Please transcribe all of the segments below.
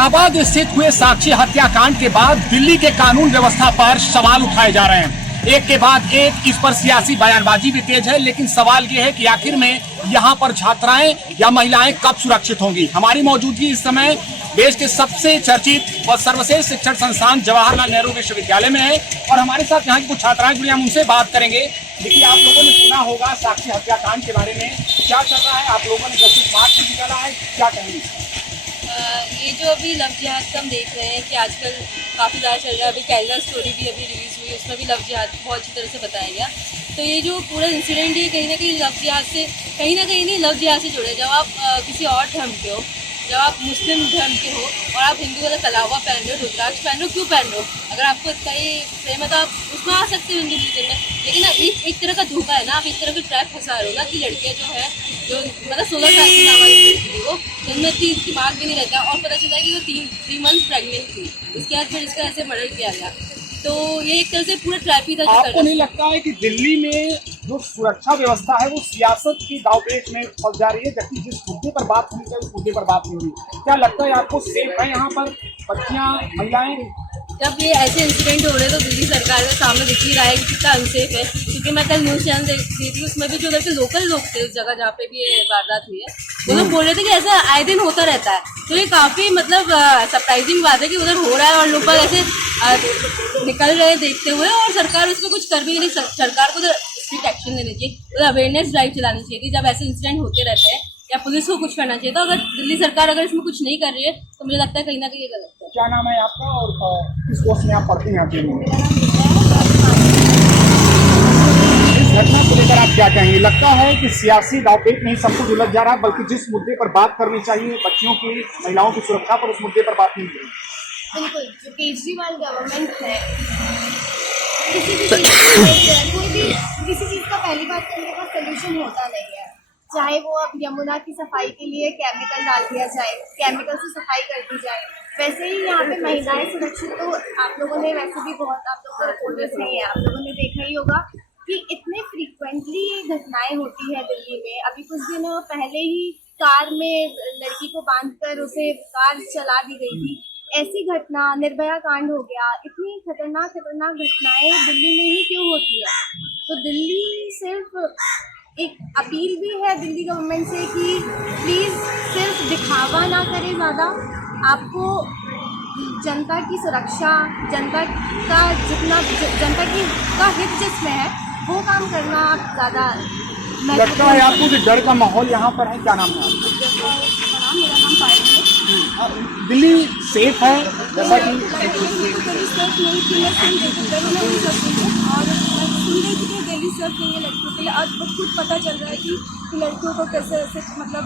शाहबाद स्थित हुए साक्षी हत्याकांड के बाद दिल्ली के कानून व्यवस्था पर सवाल उठाए जा रहे हैं। एक के बाद एक इस पर सियासी बयानबाजी भी तेज है, लेकिन सवाल ये है कि आखिर में यहाँ पर छात्राएं या महिलाएं कब सुरक्षित होंगी। हमारी मौजूदगी इस समय देश के सबसे चर्चित और सर्वश्रेष्ठ शिक्षण संस्थान जवाहरलाल नेहरू विश्वविद्यालय में है और हमारे साथ यहाँ की कुछ छात्राएं जुड़ी, हम उनसे बात करेंगे। देखिए, आप लोगों ने सुना होगा साक्षी हत्याकांड के बारे में, क्या चल रहा है? आप लोगों ने जस्टिस मार्च भी निकाला है, क्या कहेंगे? ये जो अभी लव जिहाद का हम देख रहे हैं कि आजकल काफ़ी ज़्यादा चल रहा है। अभी कैरला स्टोरी भी अभी रिलीज़ हुई, उसमें भी लव जिहाद बहुत अच्छी तरह से बताया गया। तो ये जो पूरा इंसिडेंट ये कहीं ना कहीं लव जिहाद से कहीं ना कहीं नहीं लव जिहाद से जुड़े। जब आप किसी और धर्म के हो, जब आप मुस्लिम धर्म के हो और आप हिंदू वाला कलावा पहन रहे हो, रुद्राक्ष पहन रहे हो, क्यों पहन रहे हो? अगर आपको इतना ही प्रेम है तो आप उसमें आ सकते हो हिंदू रिलीजन में। लेकिन ना एक तरह का धोखा है ना, आप एक तरह का ट्रैप फंसा रहे हो ना कि लड़कियाँ जो है जो मतलब 16 साल की नाबालिग थी वो, जिनमें थी दिमाग भी नहीं रहता और पता चला कि वो 3 मंथ प्रेगनेंट थी। उसके बाद फिर इसका ऐसे मर्डर किया गया। तो ये एक तरह से पूरा ट्रैप ही था। आपको नहीं लगता है कि दिल्ली में जो सुरक्षा व्यवस्था है वो सियासत की दांवपेच में फंस जा रही है, जबकि जिस मुद्दे पर बात होनी चाहिए उस मुद्दे पर बात नहीं हो रही? क्या लगता है आपको सेफ है यहाँ पर बच्चियाँ, महिलाएं? जब ये ऐसे इंसिडेंट हो रहे हैं तो दिल्ली सरकार के सामने दिख ही रहा है कि कितना अनसेफ है। क्योंकि मैं कल न्यूज़ चैनल देख रही थी, उसमें भी जो उधर के लोकल लोग थे उस जगह जहाँ पे भी ये वारदात हुई है, वो लोग बोल रहे थे कि ऐसा आए दिन होता रहता है। तो ये काफ़ी मतलब सरप्राइजिंग बात है कि उधर हो रहा है और लोग ऐसे निकल रहे हैं देखते हुए, और सरकार उसमें कुछ कर भी नहीं। सरकार को तो स्ट्रिक्ट एक्शन लेनी चाहिए, उधर अवेयरनेस ड्राइव चलानी चाहिए थी जब ऐसे इंसिडेंट होते रहते हैं, या पुलिस को कुछ करना चाहिए था। अगर दिल्ली सरकार अगर इसमें कुछ नहीं कर रही है तो मुझे लगता है कहीं ना कहीं ये गलत है। क्या नाम है आपका और किस कोर्स में आप पढ़ती हैं? इस घटना को लेकर आप क्या कहेंगे? लगता है कि सियासी दांवपेच में ही सब कुछ उलझ जा रहा है, बल्कि जिस मुद्दे पर बात करनी चाहिए बच्चियों की, महिलाओं की सुरक्षा पर, उस मुद्दे पर बात नहीं हो रही। बिल्कुल, जो केजरीवाल गवर्नमेंट है, किसी भी किसी चीज़ का पहली बात करने का सोल्यूशन होता नहीं है। चाहे वो अब यमुना की सफाई के लिए केमिकल डाल दिया जाए, केमिकल से सफाई कर दी जाए, वैसे ही यहाँ पे महिलाएं सुरक्षित। तो आप लोगों ने वैसे भी बहुत, आप लोग को रिपोर्टर्स नहीं है, आप लोगों ने देखा ही होगा कि इतने फ्रीक्वेंटली ये घटनाएं होती है दिल्ली में। अभी कुछ दिन पहले ही कार में लड़की को बांधकर उसे कार चला दी गई थी। ऐसी घटना, निर्भया कांड हो गया, इतनी खतरनाक घटनाएं दिल्ली में ही क्यों होती है? तो दिल्ली सिर्फ एक अपील भी है दिल्ली गवर्नमेंट से कि प्लीज़ सिर्फ दिखावा ना करें ज़्यादा। आपको जनता की सुरक्षा, जनता का हित जिसमें है वो काम करना आप ज़्यादा। लगता है आपको कि डर का माहौल यहाँ पर है? क्या नाम है आपका? मेरा नाम पायल है। दिल्ली सेफ है जैसा कि दिल्ली सेफ नहीं थी, मैं सुन रही थी और मैं सुन रही थी कि दिल्ली सेफ नहीं है लड़कियों के लिए। आज खुद पता चल रहा है कि लड़कियों को कैसे ऐसे मतलब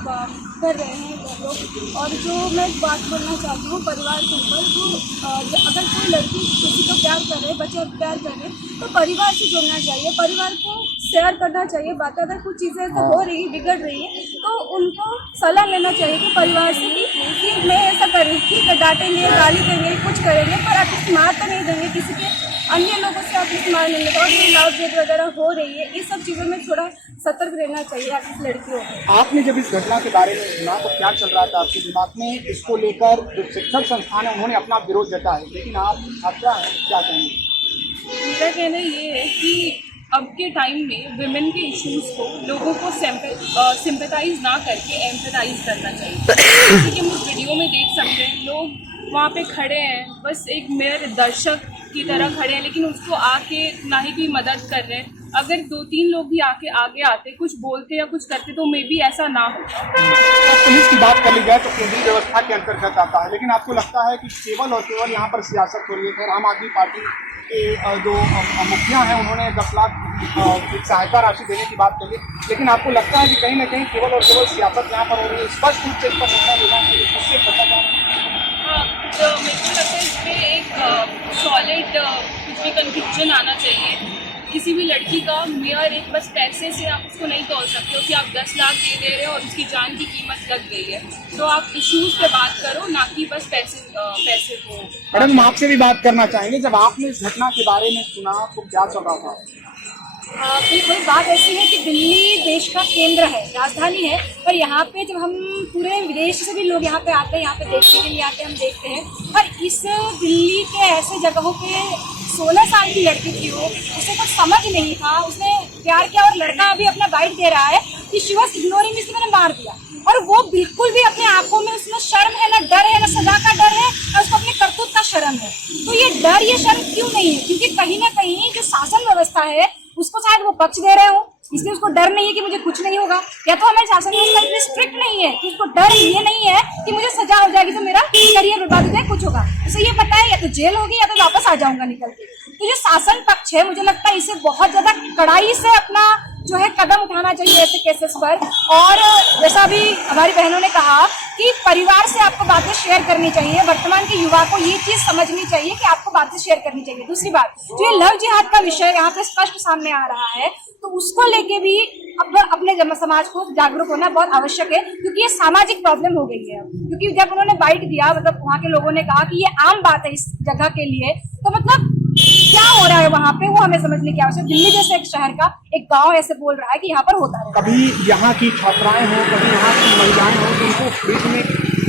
कर रहे हैं लोग। और जो मैं बात बोलना चाहती हूँ परिवार के ऊपर, जो अगर कोई लड़की किसी को प्यार कर रहे, बच्चे प्यार कर रहे, तो परिवार से जुड़ना चाहिए, परिवार को शेयर करना चाहिए बातें। अगर कुछ चीज़ें ऐसे हो रही, बिगड़ रही है, तो उनको सलाह लेना चाहिए कि परिवार से कि मैं ऐसा कर रही, ठीक है, डांटेंगे, गाली देंगे, कुछ करेंगे, पर आप इस्तेमाल तो नहीं देंगे किसी के अन्य लोगों से, आप इस्तेमाल नहीं लेंगे। और ये लव जिहाद वगैरह हो रही है, इस सब चीज़ों में थोड़ा सतर्क रहना चाहिए आप लड़कियों को। आपने जब इस घटना के बारे में सुना तो क्या चल रहा था आपके दिमाग में? इसको लेकर जो शिक्षण संस्थान है उन्होंने अपना विरोध जताया, लेकिन आप छात्रा हैं, क्या कहेंगे? मेरा कहना ये है कि अब के टाइम में विमेन के इश्यूज़ को लोगों को सिंपैथाइज ना करके एम्पैथाइज करना चाहिए। जैसे कि हम उस वीडियो में देख सकते हैं, लोग वहाँ पे खड़े हैं बस एक मेयर दर्शक की तरह खड़े हैं, लेकिन उसको आके ना ही कोई मदद कर रहे हैं। अगर 2-3 लोग भी आके आगे आते, कुछ बोलते या कुछ करते, तो मे बी ऐसा ना होता। तो पुलिस की बात कर ली जाए तो केंद्रीय व्यवस्था के अंतर्गत आता है, लेकिन आपको लगता है कि केवल और केवल यहाँ पर सियासत हो रही है? खैर, आम आदमी पार्टी के जो मुखिया हैं उन्होंने 10 लाख एक सहायता राशि देने की बात कही, लेकिन आपको लगता है कि कहीं ना कहीं केवल और केवल सियासत यहाँ पर हो रही है? स्पष्ट रूप से इस पर निर्णय लेना चाहिए, उससे बचा जा रहा है। हाँ, तो मेरे को लगता है इसमें एक सॉलिड कुछ भी कंक्लूजन आना चाहिए। किसी भी लड़की का मेयर एक बस पैसे से आप उसको नहीं तोल सकते हो कि आप 10 लाख दे रहे हो और उसकी जान की कीमत लग गई है। तो आप इश्यूज़ पे बात करो, ना कि बस पैसे को। मैडम, हम आपसे भी बात करना चाहेंगे, जब आपने इस घटना के बारे में सुना तो क्या चल रहा था? बिल्कुल, बात ऐसी है कि दिल्ली देश देश का केंद्र है, राजधानी है। और यहाँ पे जब हम पूरे विदेश से भी लोग यहाँ पे आते हैं, यहाँ पे देखने के लिए आते हैं, हम देखते हैं। और इस दिल्ली के ऐसे जगहों पे 16 साल की लड़की थी वो, उसे कुछ समझ नहीं था, उसने प्यार किया और लड़का अभी अपना बाइट दे रहा है कि शी वॉज इग्नोरिंग, इसलिए मैंने मार दिया। और वो बिल्कुल भी अपने आंखों में उसमें शर्म है, ना डर है, ना सजा का डर है, ना उसको अपने करतूत का शर्म है। तो ये डर, ये शर्म क्यों नहीं है? क्योंकि कहीं ना कहीं जो शासन व्यवस्था है उसको शायद वो पक्ष दे रहे हो, इसलिए उसको डर नहीं है कि मुझे कुछ नहीं होगा। या तो हमारी शासन व्यवस्था इतनी स्ट्रिक्ट नहीं है कि उसको डर ये नहीं है कि मुझे सजा हो जाएगी तो मेरा करियर बर्बाद हो जाए, कुछ होगा। उसे ये पता है या तो जेल होगी या तो वापस आ जाऊंगा निकल के। तो जो शासन पक्ष है, मुझे लगता है इसे बहुत ज्यादा कड़ाई से अपना जो है कदम उठाना चाहिए ऐसे केसेस पर। और जैसा अभी हमारी बहनों ने कहा कि परिवार से आपको बातें शेयर करनी चाहिए। वर्तमान के युवा को ये चीज समझनी चाहिए कि आपको बातें शेयर करनी चाहिए। दूसरी बात, जो ये लव जिहाद का विषय यहाँ पे स्पष्ट सामने आ रहा है, तो उसको लेके भी अपने समाज को जागरूक होना बहुत आवश्यक है, क्योंकि ये सामाजिक प्रॉब्लम हो गई है। क्योंकि जब उन्होंने बाइट दिया, मतलब वहाँ के लोगों ने कहा कि ये आम बात है इस जगह के लिए, तो मतलब क्या हो रहा है वहाँ पे वो हमें समझने की आवश्यक। दिल्ली जैसे एक शहर का एक गांव ऐसे बोल रहा है कि यहाँ पर होता है। कभी यहाँ की छात्राएं हो, कभी यहाँ की महिलाएं हो, तो उनको फ्रिज में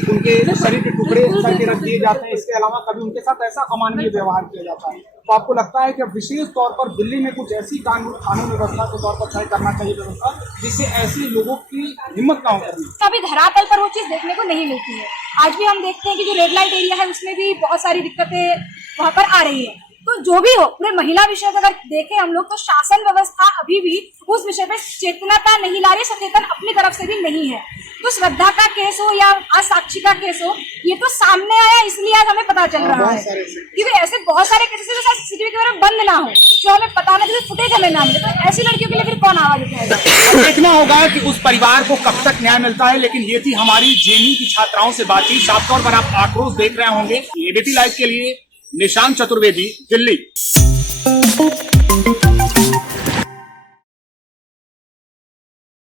उनके शरीर के टुकड़े करके रख दिए जाते हैं। इसके अलावा कभी उनके साथ ऐसा अमानवीय व्यवहार किया जाता है। तो आपको लगता है कि विशेष तौर पर दिल्ली में कुछ ऐसी कानून व्यवस्था के तौर पर तय करना चाहिए व्यवस्था, जिससे ऐसे लोगों की हिम्मत ना हो करनी? कभी धरातल पर वो चीज देखने को नहीं मिलती है। आज भी हम देखते हैं कि जो रेड लाइट एरिया है उसमें भी बहुत सारी दिक्कतें वहाँ पर आ रही है। तो जो भी हो, पूरे महिला विषय पर अगर देखें हम लोग, तो शासन व्यवस्था अभी भी उस विषय पर चेतनता नहीं ला रही, सचेतन अपनी तरफ से भी नहीं है। तो श्रद्धा का केस हो या आज साक्षी का केस हो, ये तो सामने आया इसलिए आज हमें पता चल रहा है। क्योंकि ऐसे बहुत सारे केसेस जो सीसीटीवी कैमरा बंद ना हो, जो हमें पता ना, जैसे फुटेज हमें ना मिले, तो ऐसी लड़कियों के लिए फिर कौन आवाज उठाएगा? देखना होगा कि उस परिवार को कब तक न्याय मिलता है। लेकिन ये थी हमारी जेएनयू की छात्राओं से बातचीत। साफ तौर पर आप आक्रोश देख रहे होंगे। एबीपी लाइव के लिए निशांत चतुर्वेदी, दिल्ली।